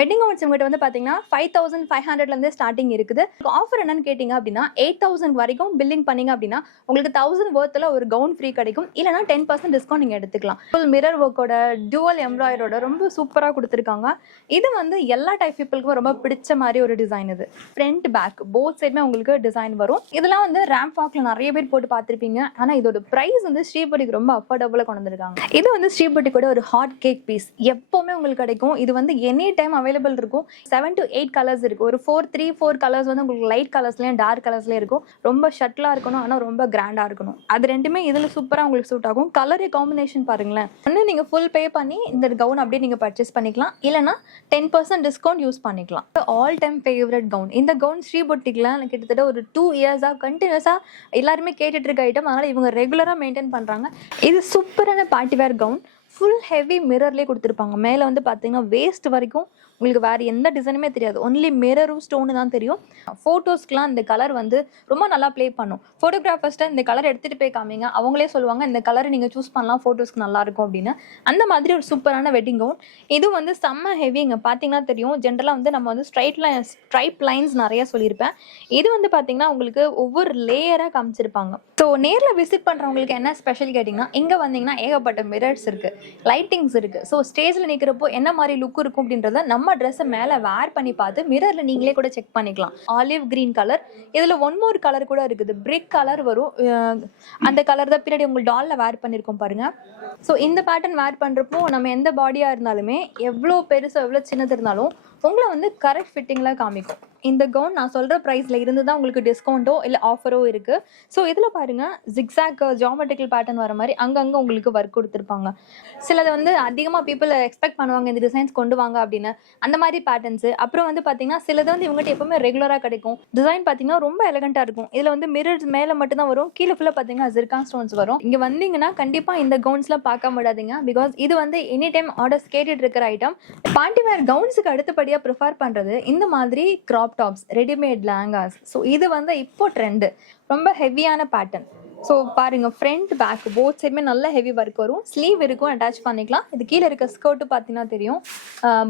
Wedding gowns உங்ககிட்ட வந்து பார்த்தீங்கன்னா 5500 ஸ்டார்டிங் இருக்குது. ஆஃபர் என்னன்னு கேட்டிங்க அப்படின்னா 8000 வரைக்கும் பில்லிங் பண்ணீங்க அப்படின்னா உங்களுக்கு 1000 worthல ஒரு கவுன் ஃப்ரீ கிடைக்கும். இல்லைனா 10% டிஸ்கவுண்ட் நீங்கள் எடுத்துக்கலாம். ஃபுல் மிரர் ஒர்க்கோட டுவல் எம்ப்ராய்டரோட ரொம்ப சூப்பராக கொடுத்துருக்காங்க. இது வந்து எல்லா டைப் பீப்புளுக்கும் ரொம்ப பிடிச்ச மாதிரி ஒரு டிசைன். இது ஃப்ரண்ட் பேக் போத் சைடுமே உங்களுக்கு டிசைன் வரும். இதெல்லாம் வந்து ரேம்ப் வாக்ல நிறைய பேர் போட்டு பார்த்துருப்பீங்க. ஆனால் இதோட ப்ரைஸ் வந்து ஸ்ரீபதிக்கு ரொம்ப அஃபோர்டபுளாக கொண்டு வந்திருக்காங்க. இது வந்து ஸ்ரீபதிக்கோட ஒரு ஹாட் கேக் பீஸ் எப்பவுமே உங்களுக்கு கிடைக்கும். இது வந்து எனி டைம் அவைலபிள் இருக்கும். 7 to 8 கலர்ஸ் இருக்கு. ஒரு 4 கலர்ஸ் வந்து உங்களுக்கு லைட் கலர்ஸ்லயும் டார்க் கலர்ஸ்லயும் இருக்கும். ரொம்ப ஷட்டிலா இருக்கணும், ஆனா ரொம்ப கிராண்டா இருக்கணும். அது ரெண்டுமே இதுல சூப்பரா உங்களுக்கு சூட் ஆகும். கலர் காம்பினேஷன் பாருங்களேன். ஒன்னு நீங்க ஃபுல் பே பண்ணி இந்த கவுன் அப்படியே நீங்க பர்ச்சேஸ் பண்ணிக்கலாம். இல்லைன்னா 10% டிஸ்கவுண்ட் யூஸ் பண்ணிக்கலாம். All time favourite gown. இந்த கவுன் ஸ்ரீ பொட்டிக்ல கிட்டத்தட்ட ஒரு 2 இயர்ஸா கண்டினியூஸா எல்லாருமே கேட்டுட்டு இருக்க ஐட்டம். அதனால இவங்க ரெகுலரா மெயின்டைன் பண்றாங்க. இது சூப்பரான party wear gown. Full heavy மிரர்லேயே கொடுத்துருப்பாங்க. மேலே வந்து பார்த்தீங்கன்னா வேஸ்ட் வரைக்கும் உங்களுக்கு வேறு எந்த டிசைனுமே தெரியாது. ஒன்லி மிரரும் ஸ்டோனு தான் தெரியும். ஃபோட்டோஸ்க்குலாம் இந்த கலர் வந்து ரொம்ப நல்லா ப்ளே பண்ணும். ஃபோட்டோகிராஃபர்ஸ்ட்டை இந்த கலர் எடுத்துகிட்டு போய் காமிங்க, அவங்களே சொல்லுவாங்க இந்த கலரை நீங்கள் சூஸ் பண்ணலாம், ஃபோட்டோஸ்க்கு நல்லாயிருக்கும் அப்படின்னு. அந்த மாதிரி ஒரு சூப்பரான வெட்டிங் கவுன். இது வந்து செம்ம ஹெவி. இங்கே பார்த்தீங்கன்னா தெரியும். ஜென்ரலாக வந்து நம்ம வந்து ஸ்ட்ரைப் லைன்ஸ் நிறையா சொல்லியிருப்பேன். இது வந்து பார்த்தீங்கன்னா உங்களுக்கு ஒவ்வொரு லேயராக காமிச்சிருப்பாங்க. ஸோ நேரில் விசிட் பண்ணுறவங்களுக்கு என்ன ஸ்பெஷல் கேட்டிங்கன்னா, இங்கே வந்தீங்கன்னா ஏகப்பட்ட மிரர்ஸ் இருக்குது, லைட்டிங்ஸ் இருக்குது. ஸோ ஸ்டேஜில் நிற்கிறப்போ என்ன மாதிரி லுக் இருக்கும் அப்படின்றத நம்ம ட்ரெஸ்ஸை மேலே வேர் பண்ணி பார்த்து மிரரில் நீங்களே கூட செக் பண்ணிக்கலாம். Olive green colour. இதில் ஒன் மோர் கலர் கூட இருக்குது. பிரிக் கலர் வரும். அந்த கலர் தான் பின்னாடி உங்கள் டாலில் வேர் பண்ணியிருக்கோம் பாருங்கள். ஸோ இந்த பேட்டர்ன் வேர் பண்ணுறப்போ நம்ம எந்த பாடியாக இருந்தாலுமே எவ்வளோ பெருசாக எவ்வளோ சின்னது இருந்தாலும் உங்களை வந்து கரெக்ட் ஃபிட்டிங்கில் காமிக்கும். இந்த கவுன் நான் சொல்கிற ப்ரைஸில் இருந்து தான் உங்களுக்கு டிஸ்கவுண்ட்டோ இல்லை ஆஃபரோ இருக்குது. ஸோ இதில் பாருங்கள் ஜிக்ஸாக் ஜியாமெட்ரிக்கல் பேட்டர்ன் வர மாதிரி அங்கங்கே உங்களுக்கு ஒர்க் கொடுத்துருப்பாங்க. சிலது வந்து அதிகமாக பீப்புள் எக்ஸ்பெக்ட் பண்ணுவாங்க இந்த டிசைன்ஸ் கொண்டு வாங்க அப்படின்னு. அந்த மாதிரி பேட்டர்ன்ஸு. அப்புறம் வந்து பார்த்தீங்கன்னா சிலது வந்து இவங்ககிட்ட எப்பவுமே ரெகுலராக கிடைக்கும். டிசைன் பார்த்தீங்கன்னா ரொம்ப எலகண்ட்டாக இருக்கும். இதில் வந்து மிரர்ஸ் மேலே மட்டும்தான் வரும். கீழே ஃபுல்லாக பார்த்தீங்கன்னா ஜிர்கான் ஸ்டோன்ஸ் வரும். இங்கே வந்தீங்கன்னா கண்டிப்பாக இந்த கவுன்ஸ்லாம் பார்க்க முடியாதுங்க. பிகாஸ் இது வந்து எனி டைம் ஆர்டர்ஸ் கேட்டுட்டு இருக்கிற ஐட்டம். பார்ட்டி வேர் கவுன்ஸுக்கு அடுத்தபடியாக ப்ரிஃபர் பண்ணுறது இந்த மாதிரி crop tops, readymade lehengas. So இது வந்து இப்போ ட்ரெண்டு. ரொம்ப ஹெவியான பேட்டர்ன். ஸோ பாருங்க, ஃப்ரண்ட் பேக் போத் சைடுமே நல்ல ஹெவி ஒர்க் வரும். ஸ்லீவ் இருக்கும், அட்டாச் பண்ணிக்கலாம். இது கீழே இருக்க ஸ்கர்ட்டு பார்த்தீங்கன்னா தெரியும்.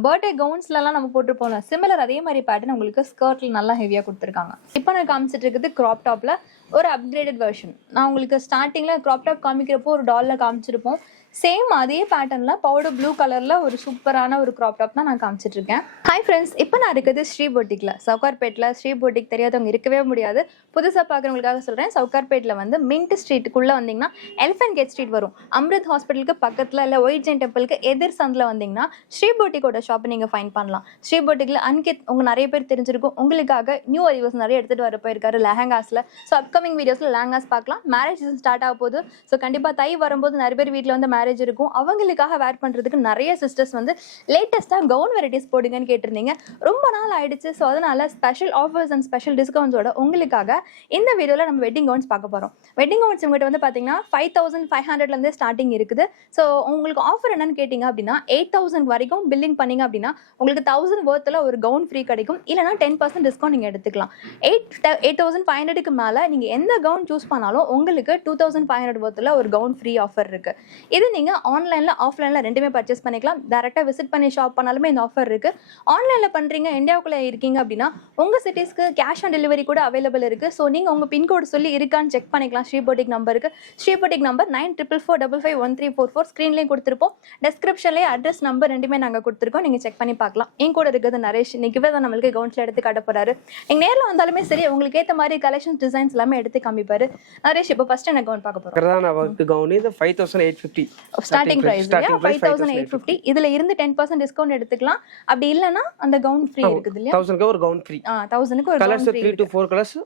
பர்த்டே கவுன்ஸ்லாம் நம்ம போட்டுருப்போம்ல, சிமிலர் அதே மாதிரி பேட்டர்ன் உங்களுக்கு ஸ்கர்ட்டில் நல்லா ஹெவியாக கொடுத்துருக்காங்க. இப்போ நான் காமிச்சிட்டு இருக்குது க்ராப் டாப்பில் ஒரு அப்கிரேடட் வெர்ஷன். நான் உங்களுக்கு ஸ்டார்டிங்கில் க்ராப் டாப் காமிக்கிறப்போ ஒரு டாலில் காமிச்சிருப்போம். சேம் அதே பேட்டர்னில் பவுடர் ப்ளூ கலரில் ஒரு சூப்பரான ஒரு க்ராப் டாப் தான் நான் காமிச்சிட்ருக்கேன். ஹாய் ஃப்ரெண்ட்ஸ், இப்போ நான் இருக்குது ஸ்ரீ பொட்டிக்கில். சவுகார்பேட்டில் ஸ்ரீ பொட்டிக் தெரியாதவங்க இருக்கவே முடியாது. புதுசாக பார்க்குறவங்களுக்காக சொல்கிறேன். சவுகார்பேட்டில் வந்து மின்ட் ஸ்ட்ரீட்டுக்குள்ளே வந்தீங்கன்னா எலிஃபென்ட் கேட் ஸ்ட்ரீட் வரும். அம்ரித் ஹாஸ்பிட்டலுக்கு பக்கத்தில் இல்லை ஒயிட் ஜெயின் டெம்பிளுக்கு எதிர் சந்தில் வந்தீங்கன்னா ஸ்ரீ பொட்டிக்கோட ஷாப்பை நீங்கள் ஃபைன் பண்ணலாம். ஸ்ரீ பொட்டிக்கில் அன்கித் உங்கள் நிறைய பேர் தெரிஞ்சிருக்கும். உங்களுக்காக நியூ அறிவர்ஸ் நிறைய எடுத்துகிட்டு வர போயிருக்காரு லெஹங்காஸில். ஸோ அப்கமிங் வீடியோஸில் லெஹங்காஸ் பார்க்கலாம். மேரேஜ் சீசன் ஸ்டார்ட் ஆக போகுது. ஸோ கண்டிப்பாக தை வரும்போது நிறைய பேர் வீட்டில் வந்து மேரேஜ் இருக்கும். அவங்களுக்காக வேர் பண்ணுறதுக்கு நிறைய சிஸ்டர்ஸ் வந்து லேட்டஸ்ட்டாக கவுன் வெரைட்டிஸ் போடுங்கன்னு கேட்டிருந்தீங்க. ரொம்ப நாள் ஆயிடுச்சு. ஸோ அதனால ஸ்பெஷல் ஆஃபர்ஸ் அண்ட் ஸ்பெஷல் டிஸ்கவுண்ட்ஸோட உங்களுக்காக இந்த வீடியோவில் நம்ம வெட்டிங் கவுன்ஸ் பார்க்க போகிறோம். வெட்டிங் கவுன்ஸ் உங்கள்கிட்ட வந்து பார்த்தீங்கன்னா 5500 ஸ்டார்டிங் இருக்குது. ஸோ உங்களுக்கு ஆஃபர் என்னன்னு கேட்டிங்க அப்படின்னா 8000 வரைக்கும் பில்லிங் பண்ணிங்க அப்படின்னா உங்களுக்கு 1000 worthல ஒரு கவுன் ஃப்ரீ கிடைக்கும். இல்லைனா 10% டிஸ்கவுண்ட் நீங்கள் எடுத்துக்கலாம். 8500க்கு மேலே நீங்கள் எந்த கவுன் சூஸ் பண்ணாலும் உங்களுக்கு 2500 worthல ஒரு கவுன் ஃப்ரீ ஆஃபர் இருக்குது. இது நீங்கள் ஆன்லைனில் ஆஃப்லைனில் ரெண்டுமே பர்ச்சேஸ் பண்ணிக்கலாம். டேரெக்டாக விசிட் பண்ணி ஷாப் பண்ணாலுமே இந்த ஆஃபர் இருக்குது. ஆன்லைனில் பண்ணுறீங்க, இந்தியாவுக்குள்ளே இருக்கீங்க அப்படின்னா உங்கள் சிட்டிஸ்க்கு கேஷ் ஆன் டெலிவரி கூட அவைலபிள் இருக்குது. ஸோ நீங்கள் உங்கள் பின்கோடு சொல்லி இருக்கான்னு செக் பண்ணிக்கலாம். ஸ்ரீ பொட்டிக் நம்பருக்கு. ஸ்ரீ பொட்டிக் நம்பர் 9444555344 ஸ்க்ரீன்லேயும் கொடுத்துருப்போம். டெஸ்கிரிப்ஷன்லேயே அட்ரஸ் நம்பர் ரெண்டுமே நாங்கள் கொடுத்துருக்கோம். நீங்கள் செக் பண்ணி பார்க்கலாம். என் கூட இருக்கிறது நரேஷ். இன்னைக்கு தான் நம்மளுக்கு கவுன்ஸில் எடுத்து காட்ட போகிறாரு. நீங்கள் நேரில் வந்தாலுமே சரி உங்களுக்கு ஏற்ற மாதிரி கலெக்ஷன்ஸ் டிசைன்ஸ் எல்லாமே எடுத்து காமிப்பாரு. நரேஷ், இப்போ ஃபர்ஸ்ட் என்ன கவுன் பார்க்க போகிறோம்? 5850 ஸ்டார்டிங் பிரைஸ் 5850. இதுல இருந்து 10% டிஸ்கவுண்ட் எடுத்துக்கலாம். அப்படி இல்லனா அந்த கவுன் ஃப்ரீ இருக்குது இல்லையா? 1000க்கு ஒரு கவுன் ஃப்ரீ. 1000க்கு ஒரு கவுன் ஃப்ரீ. 3 to 4 கலர்ஸ்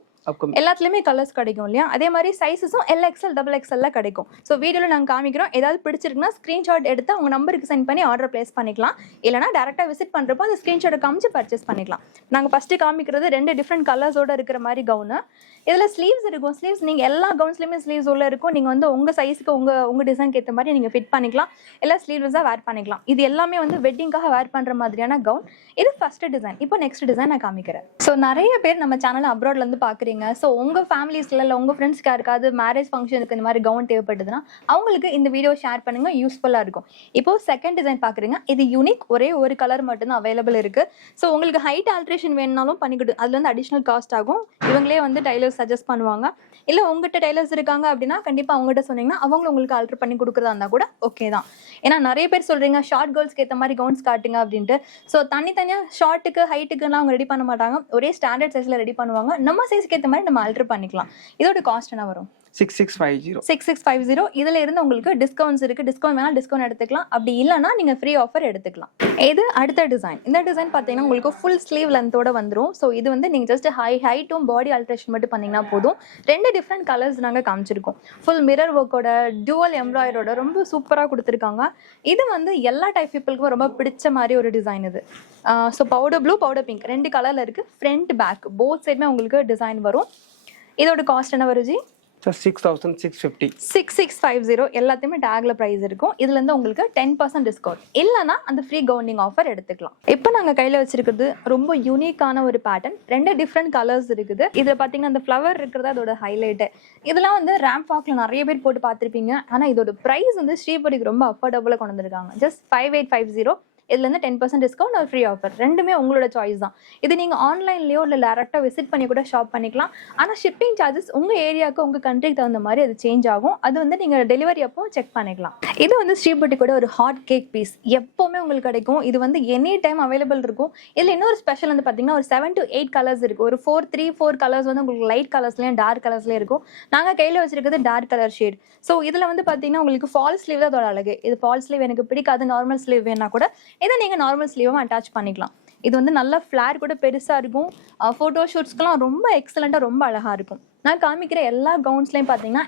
எல்லாத்துலயுமே கலர்ஸ் கிடைக்கும் இல்லையா? அதே மாதிரி சைஸஸும் LXL XXL கிடைக்கும். ஸோ வீடியோவில் நாங்கள் காமிக்கிறோம். ஏதாவது பிடிச்சிருக்குன்னா ஸ்க்ரீன்ஷாட் எடுத்து அவங்க நம்பருக்கு சென்ட் பண்ணி ஆர்டர் பிளேஸ் பண்ணிக்கலாம். இல்லைனா டேரெக்டாக விசிட் பண்ணுறப்போ அந்த ஸ்க்ரீன்ஷாட்டை காமிச்சு பர்ச்சேஸ் பண்ணிக்கலாம். நாங்கள் ஃபஸ்ட்டு காமிக்கிறது 2 டிஃப்ரெண்ட் கலர்ஸோட இருக்கிற மாதிரி கவுனு. இதில் ஸ்லீவ்ஸ் இருக்கும். ஸ்லீவ்ஸ் நீங்கள் எல்லா கவுன்ஸ்லையுமே ஸ்லீவ்ஸ் உள்ள இருக்கும். நீங்கள் வந்து உங்கள் சைஸுக்கு உங்கள் டிசைனுக்கு ஏற்ற மாதிரி நீங்கள் ஃபிட் பண்ணிக்கலாம். எல்லாம் ஸ்லீவ்ஸாக வேர் பண்ணிக்கலாம். இது எல்லாமே வந்து வெட்டிங்காக வேர் பண்ணுற மாதிரியான கவுன். இது ஃபஸ்ட்டு டிசைன். இப்போ நெக்ஸ்ட் டிசைன் நான் காமிக்கிறேன். ஸோ நிறைய பேர் நம்ம சேனல் அப்ராட்லேருந்து பார்க்குறீங்க. இருக்கீங்க, ஸோ உங்கள் ஃபேமிலிஸில் இல்லை உங்கள் ஃப்ரெண்ட்ஸ்க்கு யாருக்காவது மேரேஜ் ஃபங்க்ஷனுக்கு இந்த மாதிரி கவுன் தேவைப்படுதுன்னா அவங்களுக்கு இந்த வீடியோ ஷேர் பண்ணுங்கள், யூஸ்ஃபுல்லாக இருக்கும். இப்போது செகண்ட் டிசைன் பார்க்குறீங்க, இது யூனிக், ஒரே ஒரு கலர் மட்டும்தான் அவைலபிள் இருக்குது. ஸோ உங்களுக்கு ஹைட் ஆல்ட்ரேஷன் வேணுனாலும் பண்ணிக்கிட்டு அதில் வந்து அடிஷ்னல் காஸ்ட் ஆகும். இவங்களே வந்து டைலர்ஸ் சஜஸ்ட் பண்ணுவாங்க. இல்லை உங்கள்கிட்ட டைலர்ஸ் இருக்காங்க அப்படின்னா கண்டிப்பாக அவங்ககிட்ட சொன்னீங்கன்னா அவங்களும் உங்களுக்கு ஆல்ட்ரு பண்ணி கொடுக்குறதா இருந்தால் கூட ஓகே தான். ஏன்னா நிறைய பேர் சொல்கிறீங்க ஷார்ட் கேர்ள்ஸ்க்கு ஏற்ற மாதிரி கவுன்ஸ் காட்டுங்க அப்படின்ட்டு. ஸோ தனித்தனியாக ஷார்ட்டுக்கு ஹைட்டுக்குலாம் அவங்க ரெடி பண்ண மாட்டாங்க, ஒரே ஸ்டாண்டர்ட் சைஸில் ரெடி பண்ணுவாங்க. நம்ம சைஸ்க்கு ஏற்ற மாதிரி நம்ம ஆல்ட்ரு பண்ணிக்கலாம். இதோட காஸ்ட் என்ன வரும்? 6650. இதுல இருந்து உங்களுக்கு டிஸ்கவுண்ட்ஸ் இருக்கு. டிஸ்கவுண்ட் வேணா டிஸ்கவுண்ட் எடுத்துக்கலாம், அப்படி இல்லைன்னா நீங்க ஃப்ரீ ஆஃபர் எடுத்துக்கலாம். இது அடுத்த டிசைன். இந்த டிசைன் பார்த்தீங்கன்னா உங்களுக்கு ஃபுல் ஸ்லீவ் லென்த்தோட வந்துடும். ஸோ இது வந்து நீங்க ஜஸ்ட் ஹைட்டும் பாடி ஆல்ட்ரேஷன் மட்டும் பண்ணீங்கன்னா போதும். 2 டிஃப்ரெண்ட் கலர்ஸ் நாங்கள் காமிச்சிருக்கோம். ஃபுல் மிரர் ஒர்க்கோட டியூவல் எம்ப்ராய்டரோட ரொம்ப சூப்பராக கொடுத்துருக்காங்க. இது வந்து எல்லா டைப் பீப்புளுக்கும் ரொம்ப பிடிச்ச மாதிரி ஒரு டிசைன் இது. So powder blue, powder pink 2 கலர்ல இருக்கு. ஃப்ரண்ட் பேக் போத் சைடுமே உங்களுக்கு டிசைன் வரும். இதோட காஸ்ட் என்ன வருது? 6650. 6650 எல்லாத்தையுமே டேக்ல பிரைஸ் இருக்கும். இதுல இருந்து உங்களுக்கு 10% டிஸ்கவுண்ட், இல்லைன்னா அந்த ஃப்ரீ கவுனிங் ஆஃபர் எடுத்துக்கலாம். இப்போ நாங்க கையில வச்சிருக்கிறது ரொம்ப யூனிக்கான ஒரு பேட்டர்ன். 2 டிஃப்ரெண்ட் கலர்ஸ் இருக்குது. இதுல பாத்தீங்கன்னா அந்த ஃப்ளவர் இருக்கிறது அதோட ஹைலைட். இதெல்லாம் வந்து ரேம்ப் வாக்ல நிறைய பேர் போட்டு பார்த்துருப்பீங்க. ஆனா இதோட பிரைஸ் வந்து ஸ்ரீபதிக்கு ரொம்ப அஃபோர்டபுளா கொண்டு வந்திருக்காங்க. ஜஸ்ட் 5850. இதுலேருந்து 10% டிஸ்கவுண்ட் ஒரு ஃப்ரீ ஆஃபர். ரெண்டுமே உங்களோட சாய்ஸ் தான். இது நீங்கள் ஆன்லைன்லேயோ இல்லை டேரெக்டாக விசிட் பண்ணி கூட ஷாப் பண்ணிக்கலாம். ஆனால் ஷிப்பிங் சார்ஜஸ் உங்கள் ஏரியாவுக்கு உங்கள் கண்ட்ரிக்கு தகுந்த மாதிரி அது சேஞ்ச் ஆகும். அது வந்து நீங்கள் டெலிவரி அப்போ செக் பண்ணிக்கலாம். இது வந்து ஸ்ரீபதி கூட ஒரு ஹாட் கேக் பீஸ் எப்போவுமே உங்களுக்கு கிடைக்கும். இது வந்து எனி டைம் அவைலபிள் இருக்கும். இதில் இன்னொரு ஸ்பெஷல் வந்து பார்த்தீங்கன்னா ஒரு 7 to 8 கலர்ஸ் இருக்குது. ஒரு 4 கலர்ஸ் வந்து உங்களுக்கு லைட் கலர்ஸ்லேயும் டார்க் கலர்ஸ்லேயும் இருக்கும். நாங்கள் கையில் வச்சிருக்கிறது டார்க் கலர் ஷேட். ஸோ இதில் வந்து பார்த்தீங்கன்னா உங்களுக்கு ஃபால் ஸ்லீவ் தான் அதோட அழகு. இது ஃபால் ஸ்லீவ் எனக்கு பிடிக்காது, நார்மல் ஸ்லீவ் வேணா கூட இதை நீங்கள் நார்மல் ஸ்லீவும் அட்டாச் பண்ணிக்கலாம். இது வந்து நல்ல ஃப்ளேர் கூட பெருசாக இருக்கும். ஃபோட்டோ ஷூட்ஸ்க்குலாம் ரொம்ப எக்ஸலண்ட்டாக ரொம்ப அழகாக இருக்கும். நான் காமிக்கிற எல்லா கவுன்ஸ்லையும் பார்த்தீங்கன்னா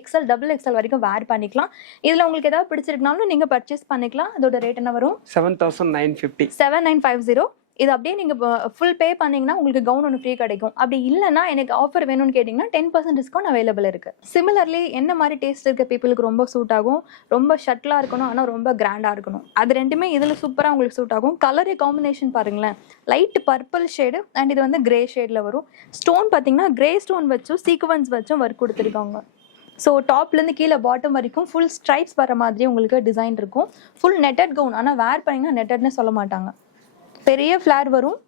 XL, XXL வரைக்கும் வேர் பண்ணிக்கலாம். இதில் உங்களுக்கு ஏதாவது பிடிச்சிருக்குனாலும் நீங்கள் பர்ச்சேஸ் பண்ணிக்கலாம். அதோட ரேட் என்ன வரும்? 7950. 7950. இது அப்படியே நீங்கள் ஃபுல் பே பண்ணிங்கன்னா உங்களுக்கு கவுன் ஒன்று ஃப்ரீ கிடைக்கும். அப்படி இல்லைன்னா எனக்கு ஆஃபர் வேணும்னு கேட்டிங்கன்னா 10% டிஸ்கவுண்ட் அவைலபிள் இருக்குது. சிமிலர்லி என்ன மாதிரி டேஸ்ட் இருக்க பீப்புளுக்கு ரொம்ப சூட் ஆகும், ரொம்ப ஷட்டிலாக இருக்கணும் ஆனால் ரொம்ப கிராண்டாக இருக்கணும், அது ரெண்டுமே இதில் சூப்பராக உங்களுக்கு சூட் ஆகும். கலர் காம்பினேஷன் பாருங்களேன், லைட் பர்பிள் ஷேடு அண்ட் இது வந்து கிரே ஷேடில் வரும். ஸ்டோன் பார்த்தீங்கன்னா கிரே ஸ்டோன் வச்சும் சீக்வன்ஸ் வச்சும் ஒர்க் கொடுத்துருக்காங்க. ஸோ டாப்லேருந்து கீழே பாட்டம் வரைக்கும் ஃபுல் ஸ்ட்ரைப்ஸ் வர மாதிரி உங்களுக்கு டிசைன் இருக்கும். ஃபுல் நெட்டட் கவுன், ஆனால் வேர் பண்ணிங்கன்னா நெட்டட்னு சொல்ல மாட்டாங்க. பெரிய ஃப்ளேர் வரும்.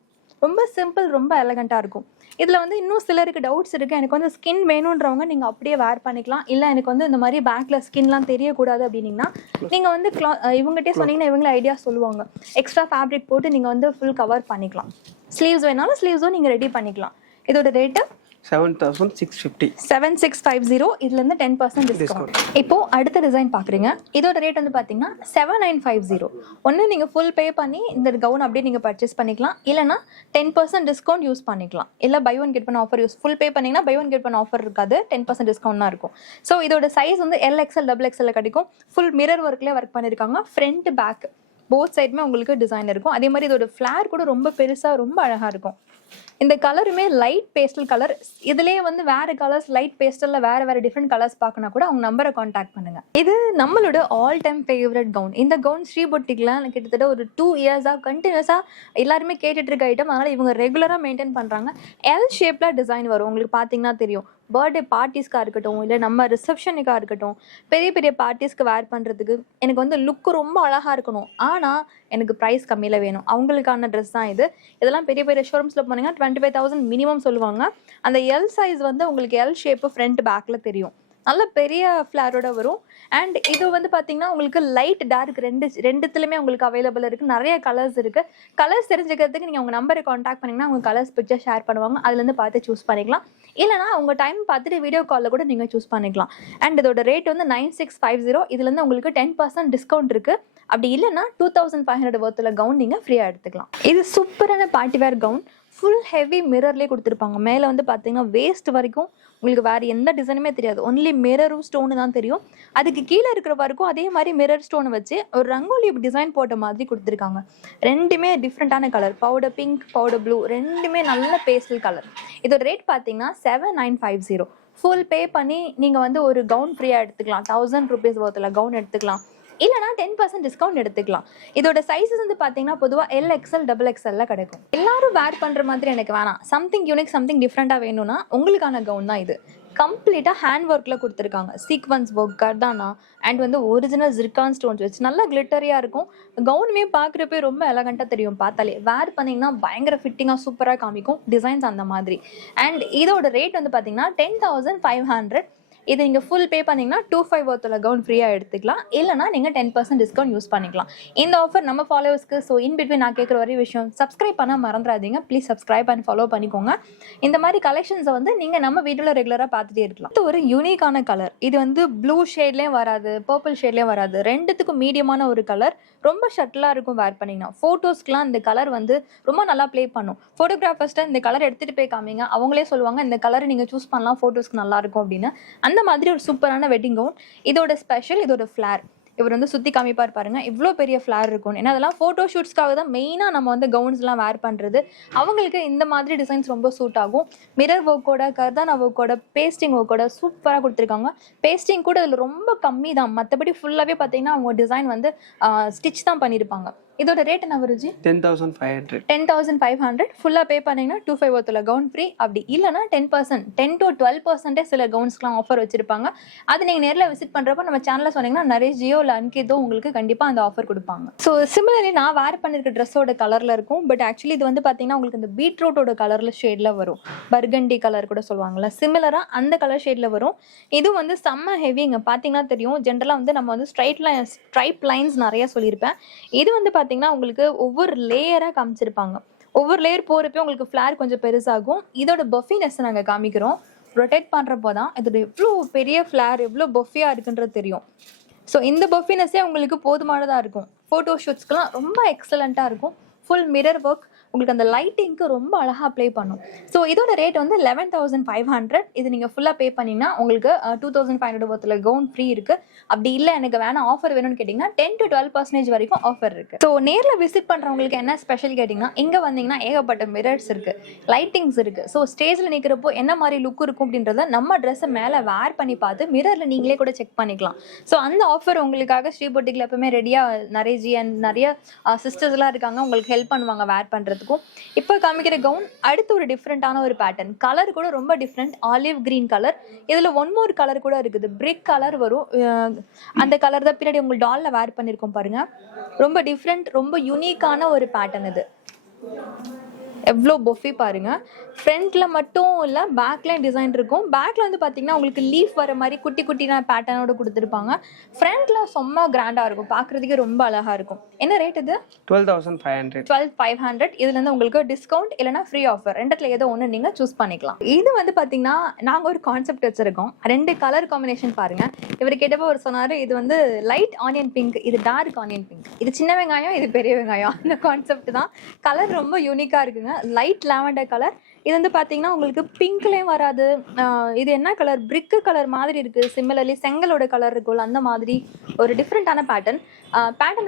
ரொம்ப சிம்பிள், ரொம்ப எலகண்ட்டாக இருக்கும். இதில் வந்து இன்னும் சிலருக்கு டவுட்ஸ் இருக்குது. எனக்கு வந்து ஸ்கின் வேணுன்றவங்க நீங்கள் அப்படியே வேர் பண்ணிக்கலாம். இல்லை எனக்கு வந்து இந்த மாதிரி பேக்கில் ஸ்கின்லாம் தெரியக்கூடாது அப்படின்னீங்கன்னா நீங்கள் வந்து இவங்ககிட்டே சொன்னீங்கன்னா இவங்களே ஐடியா சொல்லுவாங்க. எக்ஸ்ட்ரா ஃபேப்ரிக் போட்டு நீங்கள் வந்து ஃபுல் கவர் பண்ணிக்கலாம். ஸ்லீவ்ஸ் வேணாலும் ஸ்லீவ்ஸும் நீங்கள் ரெடி பண்ணிக்கலாம். இதோட ரேட்டு 7650. 7650. இதுலேருந்து 10% டிஸ்கவுண்ட். இப்போ அடுத்த டிசைன் பார்க்குறீங்க. இதோட ரேட் வந்து பார்த்தீங்கன்னா 7950. ஒன்று நீங்கள் ஃபுல் பே பண்ணி இந்த கவுன் அப்படியே நீங்கள் பர்ச்சேஸ் பண்ணிக்கலாம், இல்லைனா 10% டிஸ்கவுண்ட் யூஸ் பண்ணிக்கலாம். இல்லை பை ஒன் கெட் பண்ண ஆஃபர் ஃபுல் பே பண்ணிங்கன்னா பை ஒன் கெட் பண்ண ஆஃபர் இருக்காது, 10% டிஸ்கவுண்ட் தான் இருக்கும். ஸோ இதோட சைஸ் வந்து LXL, XXL கிடைக்கும். ஃபுல் மிரர் ஒர்க்லேயே ஒர்க் பண்ணியிருக்காங்க. ஃப்ரண்ட் பேக் போத் சைடுமே உங்களுக்கு டிசைன் இருக்கும். அதே மாதிரி இதோட ஃப்ளேர் கூட ரொம்ப பெருசாக ரொம்ப அழகாக இருக்கும். இந்த கலருமே லைட் பேஸ்டல் கலர். இதுலேயே வந்து வேறு கலர்ஸ் லைட் பேஸ்டலில் வேறு டிஃப்ரெண்ட் கலர்ஸ் பார்க்கணும் கூட அவங்க நம்பரை காண்டாக்ட் பண்ணுங்கள். இது நம்மளோட ஆல் டைம் ஃபேவரட் கவுன். இந்த கவுன் ஸ்ரீபொட்டிக்லாம் கிட்டத்தட்ட ஒரு 2 இயர்ஸாக கண்டினியூஸாக எல்லாருமே கேட்டுட்டு இருக்க ஐட்டம். அதனால் இவங்க ரெகுலராக மெயின்டைன் பண்ணுறாங்க. L ஷேப்பில் டிசைன் வரும். உங்களுக்கு பார்த்தீங்கன்னா தெரியும். பர்த்டே பார்ட்டிஸ்க்காக இருக்கட்டும், இல்லை நம்ம ரிசப்ஷனுக்காக இருக்கட்டும், பெரிய பெரிய பார்ட்டிஸ்க்கு வேர் பண்ணுறதுக்கு எனக்கு வந்து லுக்கு ரொம்ப அழகாக இருக்கணும், ஆனால் எனக்கு ப்ரைஸ் கம்மியில் வேணும், அவங்களுக்கான ட்ரெஸ் தான் இது. இதெல்லாம் பெரிய பெரிய ஷோரூம்ஸில் போனீங்கன்னா 25,000 மினிமம் சொல்லுவாங்க. அந்த L சைஸ் வந்து உங்களுக்கு L ஷேப்பு ஃப்ரண்ட் பேக்கில் தெரியும். நல்ல பெரிய ஃப்ளேரோட வரும். அண்ட் இது வந்து பார்த்தீங்கன்னா உங்களுக்கு லைட் டார்க் ரெண்டுத்துலையுமே உங்களுக்கு அவைலபிள் இருக்குது. நிறைய கலர்ஸ் இருக்குது. கலர்ஸ் தெரிஞ்சுக்கிறதுக்கு நீங்கள் உங்கள் நம்பரை காண்டாக்ட் பண்ணிங்கன்னா அவங்க கலர்ஸ் பிக்சர் ஷேர் பண்ணுவாங்க. அதுலேருந்து பார்த்து சூஸ் பண்ணிக்கலாம். இல்லைனா உங்கள் டைம் பார்த்துட்டு வீடியோ காலில் கூட நீங்கள் சூஸ் பண்ணிக்கலாம். அண்ட் இதோட ரேட் வந்து 9650. இதுலேருந்து உங்களுக்கு 10% டிஸ்கவுண்ட் இருக்குது. அப்படி இல்லைன்னா 2500 வர்த்தில் கவுன் நீங்கள் ஃப்ரீயாக எடுத்துக்கலாம். இது சூப்பரான பார்ட்டிவேர் கவுன். ஃபுல் ஹெவி மிரர்லேயே கொடுத்துருப்பாங்க. மேலே வந்து பார்த்தீங்கன்னா வேஸ்ட் வரைக்கும் உங்களுக்கு வேறு எந்த டிசைனுமே தெரியாது. ஒன்லி மிரரும் ஸ்டோனு தான் தெரியும். அதுக்கு கீழே இருக்கிற வரைக்கும் அதே மாதிரி மிரர் ஸ்டோனை வச்சு ஒரு ரங்கோலி டிசைன் போட்ட மாதிரி கொடுத்துருக்காங்க. ரெண்டுமே டிஃப்ரெண்ட்டான colour. Powder pink, powder blue, ரெண்டுமே நல்ல பேஸ்டல் கலர். இதோட ரேட் பார்த்தீங்கன்னா 7950. ஃபுல் பே பண்ணி நீங்கள் வந்து ஒரு கவுன் ஃப்ரீயாக எடுத்துக்கலாம். 1000 rupees வர்த்தில் கவுன் எடுத்துக்கலாம். இல்லைனா 10% டிஸ்கவுண்ட் எடுத்துக்கலாம். இதோட சைஸஸ் வந்து பார்த்தீங்கன்னா பொதுவாக LXL XXL கிடைக்கும். எல்லாரும் வேர் பண்ணுற மாதிரி எனக்கு வேணாம், சம்திங் யூனிக் சம்திங் டிஃப்ரெண்ட்டாக வேணும்னா உங்களுக்கான கவுன் தான் இது. கம்ப்ளீட்டாக ஹேண்ட் ஒர்க்கில் கொடுத்துருக்காங்க. சீக்வன்ஸ் ஒர்க், கர்தானா அண்ட் வந்து ஒரிஜினல் ஜிர்கான் ஸ்டோன்ஸ் வச்சு நல்லா கிளிட்டரியாக இருக்கும். கவுனுமே பார்க்குறப்பே ரொம்ப எலகண்ட்டாக தெரியும். பார்த்தாலே வேர் பண்ணிங்கன்னா பயங்கர ஃபிட்டிங்காக சூப்பராக காமிக்கும் டிசைன்ஸ் அந்த மாதிரி. அண்ட் இதோட ரேட் வந்து பார்த்தீங்கன்னா 10,500. இது நீங்கள் ஃபுல் பே பண்ணிங்கன்னா 25 ஒருத்தல கவுன் ஃப்ரீயாக எடுத்துக்கலாம். இல்லைனா நீங்கள் 10% டிஸ்கவுண்ட் யூஸ் பண்ணிக்கலாம். இந்த ஆஃபர் நம்ம ஃபாலோவர்ஸ்க்கு. ஸோ இன் பிட்வீன் நான் கேட்குற ஒரே விஷயம், சப்ஸ்கிரைப் பண்ண மறந்துடாதீங்க. ப்ளீஸ் சப்ஸ்கிரைப் அண்ட் ஃபாலோ பண்ணிக்கோங்க. இந்த மாதிரி கலெக்ஷன்ஸை வந்து நீங்கள் நம்ம வீடியோவில் ரெகுலராக பார்த்துட்டே இருக்கலாம். இது ஒரு யூனிக்கான கலர். இது வந்து ப்ளூ ஷேட்லேயும் வராது, பர்பிள் ஷேட்லேயும் வராது, ரெண்டுத்துக்கும் மீடியமான ஒரு கலர். ரொம்ப ஷட்டிலாக இருக்கும் வேர் பண்ணிங்கன்னா. ஃபோட்டோஸ்க்குலாம் இந்த கலர் வந்து ரொம்ப நல்லா ப்ளே பண்ணும். ஃபோட்டோகிராஃபர்ஸ்ட்டை இந்த கலர் எடுத்துகிட்டு போய் காமிங்க, அவங்களே சொல்லுவாங்க இந்த கலர் நீங்கள் சூஸ் பண்ணலாம், ஃபோட்டோஸ்க்கு நல்லாயிருக்கும் அப்படின்னு. அந்த மாதிரி ஒரு சூப்பரான வெட்டிங் கவுன். இதோட ஸ்பெஷல் இதோட ஃப்ளார். இவர் வந்து சுற்றி காமிப்பார் பாருங்க, இவ்வளோ பெரிய ஃப்ளார் இருக்கும். ஏன்னா அதெல்லாம் ஃபோட்டோ ஷூட்ஸ்க்காக தான் மெயினாக நம்ம வந்து கவுன்ஸ்லாம் வேர் பண்ணுறது. அவங்களுக்கு இந்த மாதிரி டிசைன்ஸ் ரொம்ப சூட் ஆகும். மிரர் ஒர்க்கோட, கர்தானா ஒர்க்கோட, பேஸ்டிங் ஒர்க்கோட சூப்பராக கொடுத்துருக்காங்க. பேஸ்டிங் கூட இதில் ரொம்ப கம்மி தான். மற்றபடி ஃபுல்லாகவே பார்த்தீங்கன்னா அவங்க டிசைன் வந்து ஸ்டிச் தான் பண்ணியிருப்பாங்க. இதோட ரேட் என்ன வருது? 10,500. 10,500 ஃபுல்லாக பே பண்ணிங்கன்னா 25 ஒருத்தல கவுன் ஃப்ரீ. அப்படி இல்லைனா 10%, 10 to 12% சில கவுன்ஸ்க்குலாம் ஆஃபர் வச்சிருப்பாங்க. அது நீங்கள் நேரில் விசிட் பண்ணுறப்போ நம்ம சேனலில் சொன்னீங்கன்னா நிறைய ஜியோ இல்லை அன்கேதோ உங்களுக்கு கண்டிப்பாக அந்த ஆஃபர் கொடுப்பாங்க. ஸோ சிமிலர்லி நான் வேர் பண்ணியிருக்க ட்ரெஸ்ஸோட கலரில் இருக்கும். பட் ஆக்சுவலி இது வந்து பார்த்தீங்கன்னா உங்களுக்கு இந்த பீட்ரூட்டோட கலரில் ஷேடில் வரும். பர்கண்டி கலர் கூட சொல்லுவாங்கள்ல, சிமிலராக அந்த கலர் ஷேடில் வரும். இது வந்து செம்ம ஹெவிங்க. பார்த்தீங்கன்னா தெரியும். ஜென்ரலாக வந்து நம்ம வந்து ஸ்ட்ரைப் லைன்ஸ் நிறைய சொல்லியிருப்பேன். இது வந்து பார்த்தீங்கன்னா உங்களுக்கு ஒவ்வொரு லேயராக காமிச்சிருப்பாங்க. ஒவ்வொரு லேயர் போகிறப்ப உங்களுக்கு ஃப்ளார் கொஞ்சம் பெருசாகும். இதோட பஃபினஸ் நாங்கள் காமிக்கிறோம். ரொட்டேட் பண்ணுறப்போ தான் இதோட எவ்வளோ பெரிய ஃப்ளார், எவ்வளோ பஃபியாக இருக்குன்றது தெரியும். ஸோ இந்த பஃபினஸே உங்களுக்கு போதுமானதாக இருக்கும். ஃபோட்டோ ஷூட்ஸ்க்கெலாம் ரொம்ப எக்ஸலண்ட்டாக இருக்கும். ஃபுல் மிரர் ஒர்க் உங்களுக்கு அந்த லைட்டிங்க்கு ரொம்ப அழகாக ப்ளே பண்ணும். ஸோ இதோட ரேட் வந்து 11,500. இது நீங்கள் ஃபுல்லாக பே பண்ணிங்கன்னா உங்களுக்கு 2,500 ஒருத்தல கவுன் ஃப்ரீ இருக்குது. அப்படி இல்லை எனக்கு வேணாம் ஆஃபர் வேணும்னு கேட்டிங்கன்னா 10 to 12% வரைக்கும் ஆஃபர் இருக்குது. ஸோ நேரில் விசிட் பண்ணுறவங்களுக்கு என்ன ஸ்பெஷல் கேட்டிங்கன்னா, இங்கே வந்தீங்கன்னா ஏகப்பட்ட மிரர்ஸ் இருக்குது, லைட்டிங்ஸ் இருக்குது. ஸோ ஸ்டேஜில் நிற்கிறப்போ என்ன மாதிரி லுக் இருக்கும் அப்படின்றத நம்ம ட்ரெஸ்ஸை மேலே வேர் பண்ணி பார்த்து மிரரில் நீங்களே கூட செக் பண்ணிக்கலாம். ஸோ அந்த ஆஃபர் உங்களுக்காக ஸ்ரீ பொட்டிக்கில் எப்பவுமே ரெடியாக நிறைய அண்ட் நிறைய சிஸ்டர்ஸ்லாம் இருக்காங்க, உங்களுக்கு ஹெல்ப் பண்ணுவாங்க வேர் பண்ணுறது. இப்போ காமிக்கிற கவுன் அடுத்து ஒரு டிஃப்ரெண்டான ஒரு பேட்டர்ன். கலர் கூட ரொம்ப டிஃப்ரெண்ட், ஆலிவ் கிரீன் கலர். இதில் ஒன் மோர் கலர் கூட இருக்குது, பிரிக் கலர் வரும். அந்த கலர் தான் பின்னாடி உங்களுக்கு டாலில் வேர் பண்ணியிருக்கோம் பாருங்க. ரொம்ப டிஃப்ரெண்ட், ரொம்ப யூனிக்கான ஒரு பேட்டர்ன் இது. எவ்வளோ பொஃபி பாருங்க. ஃப்ரண்ட்ல மட்டும் இல்லை, பேக்லேயும் டிசைன் இருக்கும். பேக்ல வந்து பார்த்தீங்கன்னா உங்களுக்கு லீஃப் வர மாதிரி குட்டி குட்டியான பேட்டர்னோட கொடுத்துருப்பாங்க. ஃப்ரண்ட்ல செம்ம கிராண்டாக இருக்கும், பார்க்குறதுக்கே ரொம்ப அழகாக இருக்கும். என்ன ரேட் இது? 12,500. 12,500. இதுலேருந்து உங்களுக்கு டிஸ்கவுண்ட் இல்லைனா ஃப்ரீ ஆஃபர், ரெண்டுத்துல ஏதோ ஒன்று நீங்கள் சூஸ் பண்ணிக்கலாம். இது வந்து பார்த்தீங்கன்னா நாங்கள் ஒரு கான்செப்ட் வச்சுருக்கோம். 2 கலர் காம்பினேஷன் பாருங்க. இவர் கேட்டப்போ ஒரு சொன்னார், இது வந்து லைட் ஆனியன் பிங்க், இது டார்க் ஆனியன் பிங்க். இது சின்ன வெங்காயம், இது பெரிய வெங்காயம். அந்த கான்செப்ட் தான். கலர் ரொம்ப யூனிக்காக இருக்குங்க. Light lavender colour. இது வந்து பார்த்தீங்கன்னா உங்களுக்கு பிங்க்லேயும் வராது. இது என்ன கலர்? பிரிக்கு கலர் மாதிரி இருக்குது. சிமிலர்லி செங்கலோட கலர் இருக்கும்ல, அந்த மாதிரி ஒரு டிஃப்ரெண்ட்டான பேட்டர்ன்.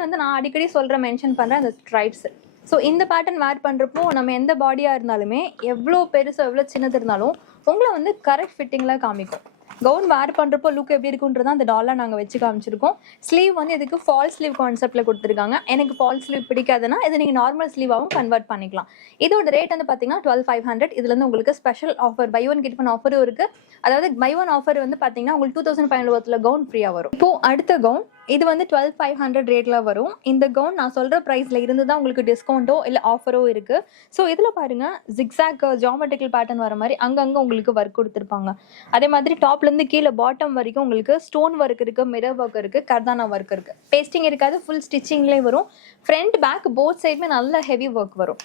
வந்து நான் அடிக்கடி மென்ஷன் பண்ணுறேன், அந்த ஸ்ட்ரைப்ஸ். ஸோ இந்த பேட்டர்ன் வேர் பண்ணுறப்போ நம்ம எந்த பாடியாக இருந்தாலுமே, எவ்வளோ பெருசோ எவ்வளோ சின்னது இருந்தாலும் உங்களை வந்து கரெக்ட் ஃபிட்டிங்கில் காமிக்கும். கவுன் வேர் பண்ணுறப்போ லுக் எப்படி இருக்குன்றது அந்த டாலாக நாங்கள் வச்சு காமிச்சிருக்கோம். ஸ்லீவ் வந்து இதுக்கு ஃபால் ஸ்லீவ் கான்செப்டில் கொடுத்துருக்காங்க. எனக்கு ஃபால் ஸ்லீவ் பிடிக்காதுன்னா இதை நீங்கள் நார்மல் ஸ்லீவாகவும் கன்வெர்ட் பண்ணிக்கலாம். இதோட ரேட் வந்து பார்த்தீங்கன்னா 12,500. இதுலேருந்து உங்களுக்கு special offer, buy one get one ஆஃபரும் இருக்குது. அதாவது பை ஒன் ஆஃபர் வந்து பார்த்தீங்கன்னா உங்களுக்கு 2,500 ஒருத்தல கவுன் ஃப்ரீயாக வரும். இப்போது அடுத்த கவுன் இது வந்து 12,500 ரேட்டில் வரும். இந்த கவுன் நான் சொல்கிற ப்ரைஸில் இருந்து தான் உங்களுக்கு டிஸ்கவுண்ட்டோ இல்லை ஆஃபரோ இருக்குது. ஸோ இதில் பாருங்கள், ஜிக்ஸாக் ஜியாமெட்ரிக்கல் பேட்டர்ன் வர மாதிரி அங்கங்கே உங்களுக்கு ஒர்க் கொடுத்துருப்பாங்க. அதே மாதிரி டாப்லேருந்து கீழே பாட்டம் வரைக்கும் உங்களுக்கு ஸ்டோன் ஒர்க் இருக்குது, மிரர் ஒர்க் இருக்குது, கர்தானா ஒர்க் இருக்குது. பேஸ்டிங் இருக்காது, ஃபுல் ஸ்டிச்சிங்லேயே வரும். ஃப்ரண்ட் பேக் போத் சைடுமே நல்ல ஹெவி ஒர்க் வரும்.